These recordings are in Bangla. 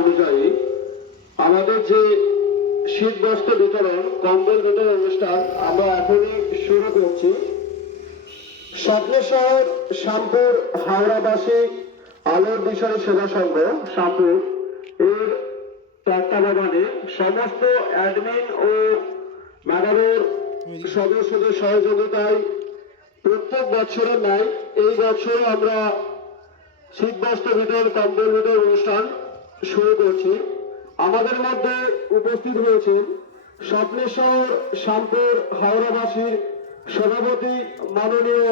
অনুযায়ী আমাদের যে শীত বস্ত্র বিতরণ, কম্বল বিতরণ অনুষ্ঠান, আমরা এখনই শুরু করছি। স্বপ্নেশ্বর শ্যামপুর, হাওড়াবাসী, আলোর বিষয় সেবা সংঘ, শ্যামপুর, এর তত্ত্বাবধানে সমস্ত অ্যাডমিন ও ম্যাডামের সদস্যদের সহযোগিতায় প্রত্যেক বছরের ন্যায় এই বছর আমরা শীত বস্ত্র বিতরণ, কম্বল বিতরণ অনুষ্ঠান শুরু করছি। আমাদের মধ্যে উপস্থিত হয়েছেন স্বপ্নেশ্বর শ্যামপুর হাওড়াবাসীর সভাপতি মাননীয়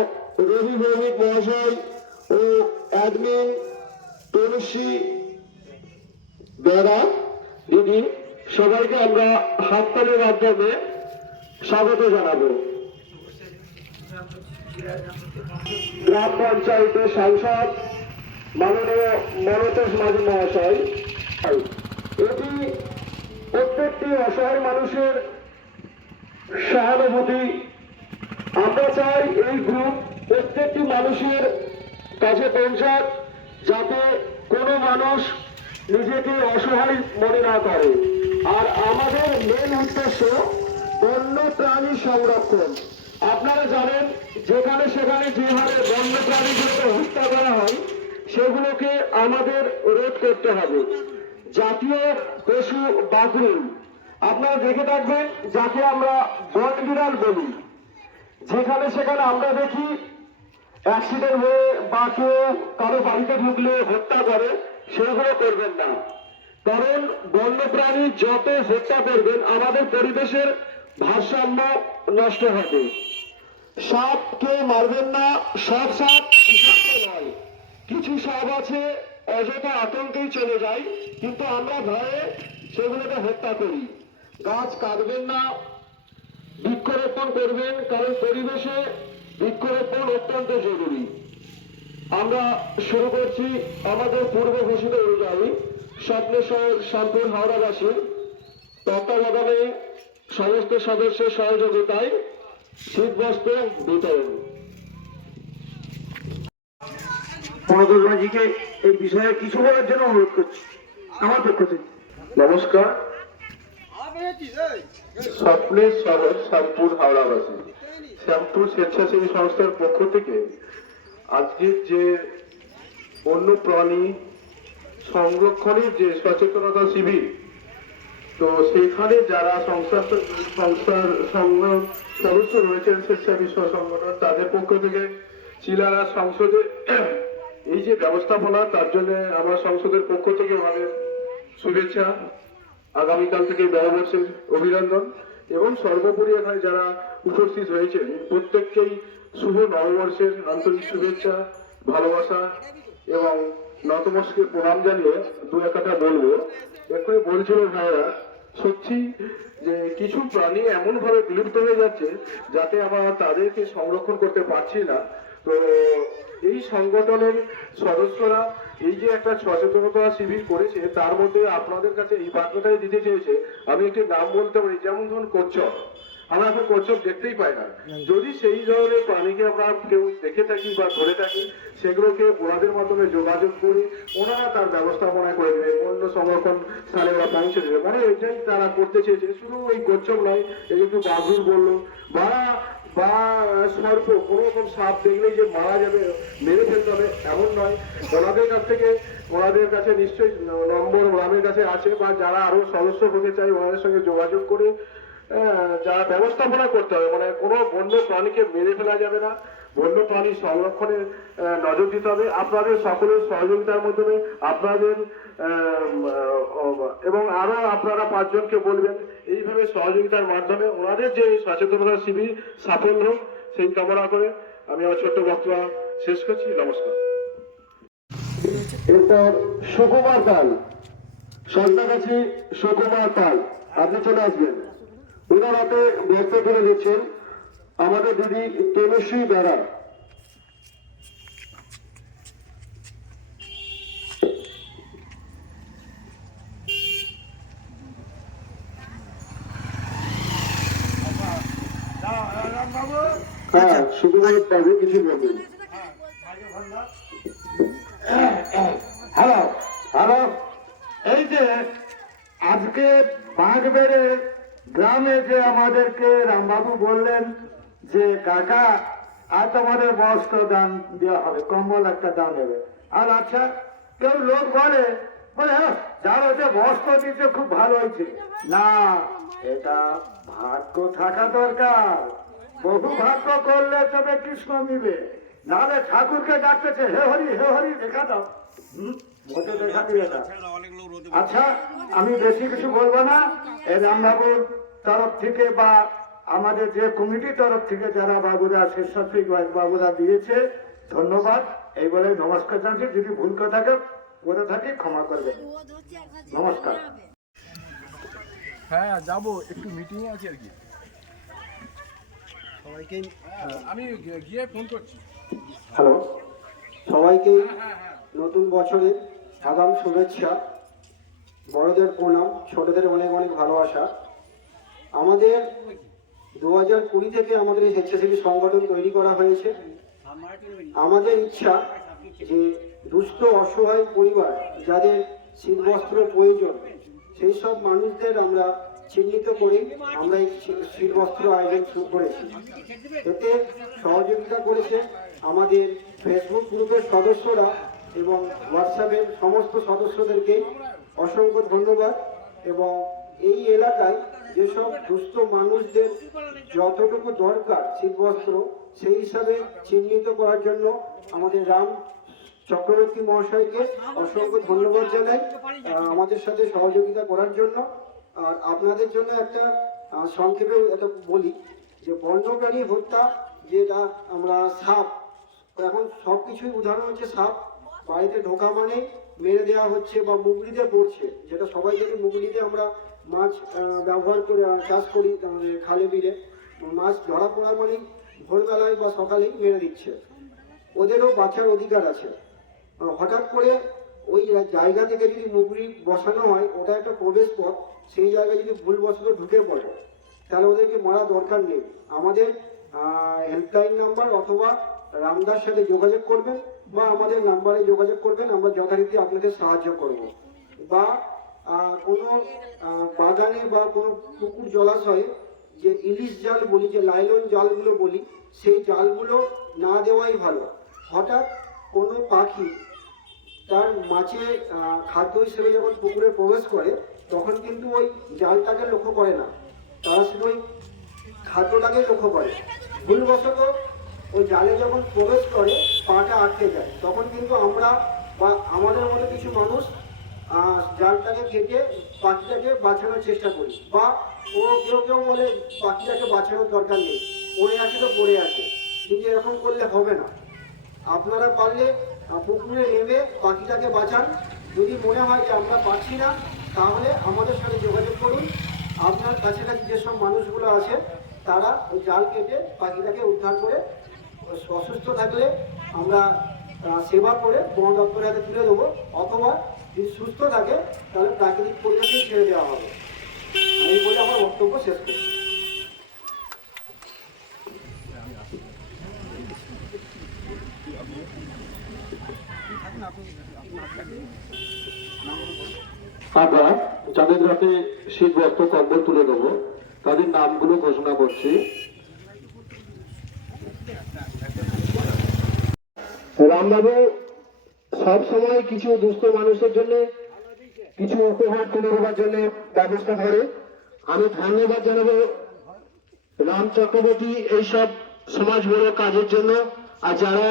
রবি ভৌমিক মহাশয় ও অ্যাডমিন তনুশ্রী বেড়া দিদি, সবাইকে আমরা হাততালির মাধ্যমে স্বাগত জানাব। গ্রাম পঞ্চায়েতের সাংসদ মাননীয় মনতোষ মাঝি মহাশয় এটি প্রত্যেকটি অসহায় মানুষের সহানুভূতি। আমরা চাই এই গ্রুপ প্রত্যেকটি মানুষের কাছে পৌঁছাক, যাতে কোনো মানুষ নিজেকে অসহায় মনে না করে। আর আমাদের মেন উদ্দেশ্য বন্য প্রাণী সংরক্ষণ। আপনারা জানেন, যেখানে সেখানে যে হারে বন্য প্রাণীগুলোকে হত্যা করা হয় সেগুলোকে আমাদের রোধ করতে হবে। জাতীয় পশু বাঘরিন আপনারা দেখে থাকবেন, যাকে আমরা বন বিড়াল বলি। যেখানে সেখানে আমরা দেখি অ্যাক্সিডেন্ট হয়ে বা কেউ কারও বাড়িতে ঢুকলে হত্যা করে, সেগুলো করবেন না। কারণ বন্যপ্রাণী যত হত্যা করবেন, আমাদের পরিবেশের ভারসাম্য নষ্ট হবে। সাপকে মারবেন না, সব সাপ বিষাক্ত নয়। কিছু সাপ আছে, অযথা আতঙ্কেই চলে যায়, কিন্তু আমরা ভয়ে সেগুলোকে হত্যা করি। গাছ কাটবেন না, বৃক্ষরোপণ করবেন, কারণ পরিবেশে বৃক্ষরোপণ অত্যন্ত জরুরি। আমরা শুরু করছি আমাদের পূর্ব ঘোষিত অনুযায়ী, স্বপ্নেশ্বর শ্যামপুর হাওড়াবাসীর তত্ত্বাবধানে সমস্ত সদস্যের সহযোগিতায় শীতবস্ত্র বিতরণ। মনোদোষ মাঝিকে এই বিষয়ে কিছু বলার জন্য অনুরোধ করছি। আমার পক্ষ থেকে। নমস্কার। স্বপ্নের শহর শ্যামপুর হাওড়াবাসী। শ্যামপুর স্বেচ্ছাসেবী সংস্থার পক্ষ থেকে আজকের যে বন্য প্রাণী সংরক্ষণের যে সচেতনতা শিবির, তো সেখানে যারা সংস্থা সংস্থার সদস্য রয়েছেন স্বেচ্ছাসেবী সংগঠন, তাদের পক্ষ থেকে চিলারা সংসদে এই যে ব্যবস্থাপনা, তার জন্য আমার সংসদের পক্ষ থেকে আমাদের শুভেচ্ছা, আগামীকাল থেকে নববর্ষের অভিনন্দন এবং সর্বোপরি এখানে যারা উপস্থিত হয়েছেন, প্রত্যেককেই শুভ নববর্ষের আন্তরিক শুভেচ্ছা, ভালোবাসা এবং নতমস্কে প্রণাম জানিয়ে দু একটা বলব। এক্ষুনি বলছিল ভাইরা সত্যি যে কিছু প্রাণী এমন ভাবে বিলুপ্ত হয়ে যাচ্ছে যাতে আমরা তাদেরকে সংরক্ষণ করতে পারছি না। তো এই সংগঠনের সদস্যরা এই যে একটা সচেতনতা শিবির করেছে, তার মধ্যে আপনাদের কাছে এই বার্তাটাই দিতে চেয়েছে, আমি একটি নাম বলতে পারি, যেমন ধরুন কচ্ছপ। আমরা এখন কচ্ছপ দেখতেই পাই না। যদি সেই ধরনের প্রাণীকে আমরা কেউ দেখে থাকি বা ধরে থাকি, সেগুলোকে ওনাদের মাধ্যমে যোগাযোগ করি ওনারা তার ব্যবস্থাপনা করে দেবে বন্য সংরক্ষণ স্থানে ওরা পৌঁছে দেবে। মানে এটাই তারা করতে চেয়েছে। শুধু ওই কচ্ছপ নয়, এই একটু বাঘুর বলল, বা বা সর্প কোনো রকম সাপ দেখলেই যে মারা যাবে, মেরে ফেলতে হবে, এমন নয়। ওনাদের কাছ থেকে, ওনাদের কাছে নিশ্চয়ই নম্বর ওনাদের কাছে আছে, বা যারা আরও সদস্য হতে চাই ওনাদের সঙ্গে যোগাযোগ করে যারা ব্যবস্থাপনা করতে হবে মানে কোনো বন্য প্রাণীকে মেরে ফেলা যাবে না। বন্য প্রাণী সংরক্ষণে নজর দিতে হবে। আপনাদের সকলের সহযোগিতার মাধ্যমে আপনাদের এবং আরও আপনারা পাঁচজনকে বলবেন, এইভাবে সহযোগিতার মাধ্যমে ওনাদের যে সচেতনতা শিবির সাফল্য, সেই কামনা করে আমি আমার ছোট্ট বক্তব্য শেষ করছি। নমস্কার। এরপর সুকুমার পাল সন্ধ্যাগাছি সুকুমার পাল, আপনি চলে আসবেন। ওনার হাতে বক্তব্য তুলে দিচ্ছেন। আমাদের দিদি তনুশ্রী বেড়া হ্যাঁ সুকুমার বাবু কিছু বলবেন। হ্যালো হ্যালো এই যে আজকে বাঁকবেড়ে গ্রামে যে আমাদেরকে রামবাবু বললেন যে কাকা, আর তোমাদের বস্ত্র দান দেওয়া হবে, কম্বল একটা দান দেবে। আর আচ্ছা কেউ লোক বলে বলে হ্যাঁ যার হচ্ছে বস্ত্র দিচ্ছে খুব ভালো হয়েছে। না, এটা ভাগ্য থাকা দরকার। বহু ভাগ্য করলে তবে কৃষ্ণ মিবে নাহলে ঠাকুরকে ডাকতেছে, হে হরি হে হরি, দেখা দাও। আচ্ছা আমি বেশি কিছু বলব না। এই রামবাবুর তরফ থেকে বা আমাদের যে কমিটির তরফ থেকে যারা বাবুরা স্বেচ্ছাসেবী বাবুরা দিয়েছে ধন্যবাদ। এই বলে নমস্কার জানছি যদি ভুল কথাকে করে থাকি ক্ষমা করবেন নমস্কার। হ্যাঁ যাব। একটু মিটিং আছে আর কি। সবাইকে হ্যাঁ, আমি গিয়ে- গিয়ে ফোন করছি। হ্যালো। সবাইকে নতুন বছরে আগাম শুভেচ্ছা বড়দের প্রণাম ছোটদের অনেক অনেক ভালোবাসা। আমাদের দু হাজার কুড়ি থেকে আমাদের এই স্বেচ্ছাসেবী সংগঠন তৈরি করা হয়েছে। আমাদের ইচ্ছা যে দুস্থ অসহায় পরিবার যাদের শীতবস্ত্র প্রয়োজন, সেই সব মানুষদের আমরা চিহ্নিত করে আমরা এই শীতবস্ত্র আয়োজন শুরু করেছি। এতে সহযোগিতা করেছে আমাদের ফেসবুক গ্রুপের সদস্যরা এবং হোয়াটসঅ্যাপের সমস্ত সদস্যদেরকে অসংখ্য ধন্যবাদ এবং এই এলাকায় যেসব দুস্থ মানুষদের যতটুকু দরকার শীতবস্ত্র, সেই হিসাবে চিহ্নিত করার জন্য আমাদের রাম চক্রবর্তী মহাশয়কে অসংখ্য ধন্যবাদ জানাই আমাদের সাথে সহযোগিতা করার জন্য। আর আপনাদের জন্য একটা সংক্ষেপে এটা বলি যে, বন্যপ্রাণী হত্যা যেটা আমরা সাপ, এখন সব কিছুই উদাহরণ হচ্ছে সাপ, বাড়িতে ঢোকা মানে মেরে দেওয়া হচ্ছে বা মুগলিতে পড়ছে, যেটা সবাই জানি মুগলিতে আমরা মাছ ব্যবহার করে চাষ করি আমাদের খালে বিলে। মাছ ধরা পড়া মানেই ভোরবেলায় বা সকালেই মেরে দিচ্ছে। ওদেরও বাঁচার অধিকার আছে। হঠাৎ করে ওই জায়গা থেকে যদি মুগরি বসানো হয়, ওটা একটা প্রবেশ পথ, সেই জায়গায় যদি ভুলবশত ঢুকে পড়ে, তাহলে ওদেরকে মারা দরকার নেই। আমাদের হেল্পলাইন নাম্বার অথবা রামদার সাথে যোগাযোগ করবেন বা আমাদের নাম্বারে যোগাযোগ করবেন, আমরা যথারীতি আপনাদের সাহায্য করব। বা কোনো বাগানে বা কোনো পুকুর জলাশয়ে যে ইলিশ জাল বলি, যে লাইলন জালগুলো বলি, সেই জালগুলো না দেওয়াই ভালো। হঠাৎ কোনো পাখি তার মাছে খাদ্য হিসেবে যখন পুকুরে প্রবেশ করে, তখন কিন্তু ওই জালটাকে লক্ষ্য করে না। তারা শুধু ওই খাদ্যটাকে লক্ষ্য করে। ভুলবশত ওই জালে যখন প্রবেশ করে, পাটা আটকে যায়। তখন কিন্তু আমরা বা আমাদের মতো কিছু মানুষ জালটাকে কেটে পাখিটাকে বাঁচানোর চেষ্টা করি। বা ও কেউ কেউ বলে পাখিটাকে বাঁচানোর দরকার নেই। পড়ে আছে তো পড়ে আছে। কিন্তু এরকম করলে হবে না। আপনারা পারলে পুকুরে নেমে পাখিটাকে বাঁচান। যদি মনে হয় যে আমরা পাচ্ছি না, তাহলে আমাদের সাথে যোগাযোগ করুন। আপনার কাছাকাছি যেসব মানুষগুলো আছে, তারা ওই জাল কেটে পাখিটাকে উদ্ধার করে অসুস্থ থাকলে আমরা সেবা করে বন দপ্তরের হাতে তুলে দেবো। অথবা যদি সুস্থ থাকে, তাহলে প্রাকৃতিক পরিবেশে ছেড়ে দেওয়া হবে। এই বলে আমার বক্তব্য শেষ করছি। আমরা যাদের হাতে শীত বস্ত্র কম্বল তুলে দেবো। তাদের নামগুলো ঘোষণা করছি। রামবাবু সব সময় কিছু দুস্থ মানুষের জন্য, কিছু উপহার তুলে দেওয়ার জন্য ব্যবস্থা করে। আমি ধন্যবাদ জানাব রাম চক্রবর্তী এইসব সমাজ বড় কাজের জন্য। আর যারা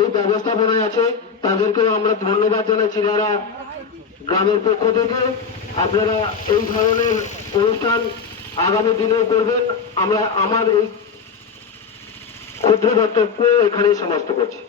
এই ব্যবস্থাপনায় আছে, তাদেরকেও আমরা ধন্যবাদ জানাচ্ছি। যারা গ্রামের পক্ষ থেকে আপনারা এই ধরনের অনুষ্ঠান আগামী দিনেও করবেন, আমরা আমার এই ক্ষুদ্র বক্তব্য এখানেই সমাপ্ত করছি।